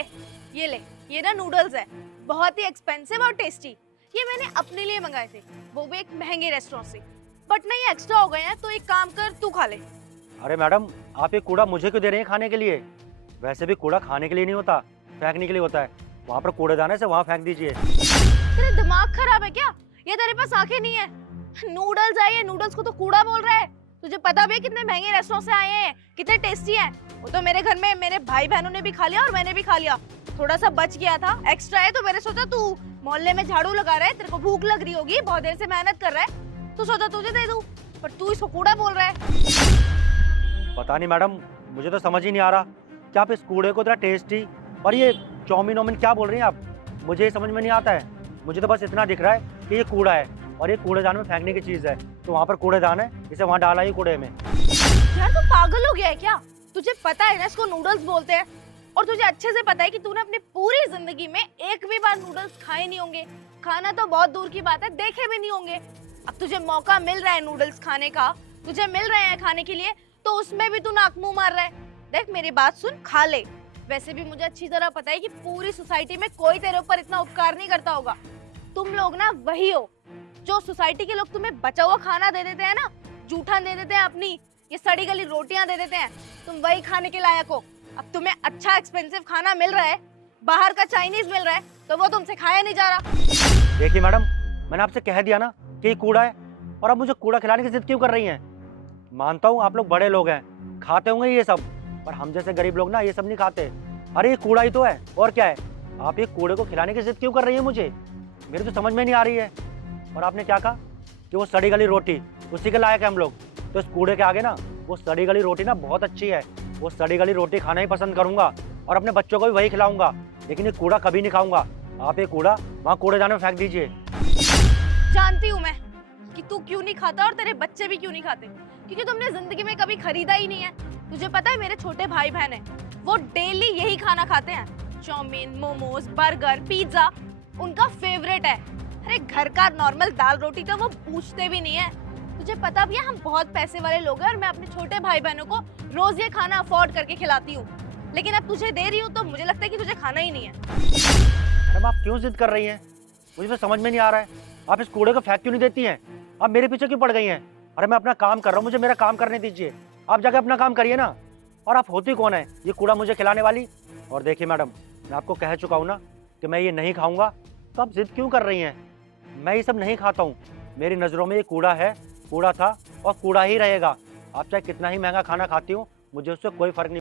ले ये ना नूडल्स है, बहुत ही एक्सपेंसिव और टेस्टी। ये मैंने अपने लिए मंगाए थे, वो भी एक महंगे रेस्टोरेंट से। बट ना ये एक्स्ट्रा हो गए हैं, तो एक काम कर तू खा ले। अरे मैडम, आप ये कूड़ा मुझे क्यों दे रही हैं खाने के लिए? वैसे भी कूड़ा खाने के लिए नहीं होता, फेंकने के लिए होता है। वहाँ पर कूड़ेदान है, से वहाँ फेंक दीजिए। तेरा दिमाग खराब है क्या? ये तेरे पास आंखें नहीं है? नूडल्स है, ये नूडल्स को तो कूड़ा बोल रहा है। तुझे पता भी है कितने महंगे रेस्टोरेंट से आए हैं, कितने टेस्टी हैं। वो तो मेरे घर में मेरे भाई बहनों ने भी खा लिया और मैंने भी खा लिया। थोड़ा सा बच गया था, एक्स्ट्रा है, तो मैंने सोचा तू मोहल्ले में झाड़ू लगा रहा है, तेरे को भूख लग रही होगी, बहुत देर से मेहनत कर रहा है, तो सोचा तुझे दे दूं, पर तू इसको कूड़ा बोल रहा है। पता नहीं मैडम, मुझे तो समझ ही नहीं आ रहा कि आप इस कूड़े को इतना टेस्टी और ये चाउमीन वाउमीन क्या बोल रही हैं आप? मुझे ये समझ में नहीं आता है। मुझे तो बस इतना दिख रहा है कि ये कूड़ा है और ये कूड़ेदान में फेंकने की चीज़ है, तो वहाँ पर कूड़ेदान है, इसे वहाँ डाला ही कूड़े में। यार तू पागल हो गया है क्या? तुझे पता है ना इसको नूडल्स बोलते हैं, और तुझे अच्छे से पता है कि तूने अपनी पूरी जिंदगी में एक भी बार नूडल्स खाए नहीं होंगे। खाना तो बहुत दूर की बात है, देखे भी नहीं होंगे। अब तुझे मौका मिल रहा है नूडल्स खाने का, तुझे मिल रहे हैं खाने के लिए, तो उसमें भी तू नाक मुंह मार रहा है। देख मेरी बात सुन, खा ले। वैसे भी मुझे अच्छी तरह पता है कि पूरी सोसाइटी में कोई तेरे ऊपर इतना उपकार नहीं करता होगा। तुम लोग ना वही हो जो सोसाइटी के लोग तुम्हें बचा हुआ खाना दे देते हैं ना, जूठन दे देते हैं, अपनी ये सड़ी गली रोटियां दे देते हैं, तुम वही खाने के लायक हो। अब तुम्हें अच्छा एक्सपेंसिव खाना मिल रहा है, बाहर का चाइनीज मिल रहा है, तो वो तुमसे खाया नहीं जा रहा। देखिए मैडम, मैंने आपसे कह दिया ना कि ये कूड़ा है, और आप मुझे कूड़ा खिलाने की जिद क्यों कर रही हैं? मानता हूँ आप लोग बड़े लोग हैं, खाते होंगे ये सब, पर हम जैसे गरीब लोग ना ये सब नहीं खाते। अरे ये कूड़ा ही तो है, और क्या है? आप ये कूड़े को खिलाने की जिद क्यों कर रही है मुझे? मेरे तो समझ में नहीं आ रही है। और आपने क्या कहा कि वो सड़ी गली रोटी उसी के लायक है हम लोग, तो इस कूड़े के आगे ना वो सड़ी गली रोटी ना बहुत अच्छी है। वो सड़ी गली रोटी खाना ही पसंद करूंगा और अपने बच्चों को भी वही खिलाऊंगा, लेकिन ये कूड़ा कभी नहीं खाऊंगा। आप ये कूड़ा वहाँ कूड़ेदान में फेंक दीजिए। जानती हूँ मैं कि तू क्यों नहीं खाता और तेरे बच्चे भी क्यों नहीं खाते, क्योंकि तुमने जिंदगी में कभी खरीदा ही नहीं है। तुझे पता है मेरे छोटे भाई बहन है, वो डेली यही खाना खाते हैं, चाउमीन, मोमोज, बर्गर, पिज्जा उनका फेवरेट है। अरे घर का नॉर्मल दाल रोटी तो वो पूछते भी नहीं है। तुझे पता भी है हम बहुत पैसे वाले लोग हैं और मैं अपने छोटे भाई बहनों को रोज ये खाना अफोर्ड करके खिलाती हूँ, लेकिन अब तुझे दे रही हूँ तो मुझे लगता है कि तुझे खाना ही नहीं है। मैडम आप क्यों जिद कर रही हैं? मुझे तो समझ में नहीं आ रहा है, आप इस कूड़े को फेंक क्यों नहीं देती हैं? आप मेरे पीछे क्यों पड़ गई हैं? अरे मैं अपना काम कर रहा हूँ, मुझे मेरा काम करने दीजिए। आप जाके अपना काम करिए ना। और आप होती कौन है ये कूड़ा मुझे खिलाने वाली? और देखिए मैडम, मैं आपको कह चुका हूँ ना कि मैं ये नहीं खाऊंगा, तो आप जिद क्यों कर रही हैं? मैं ये सब नहीं खाता हूँ। मेरी नज़रों में ये कूड़ा है, कूड़ा था और कूड़ा ही रहेगा। आप चाहे कितना ही महंगा खाना खाती हूँ, मुझे उससे कोई फर्क नहीं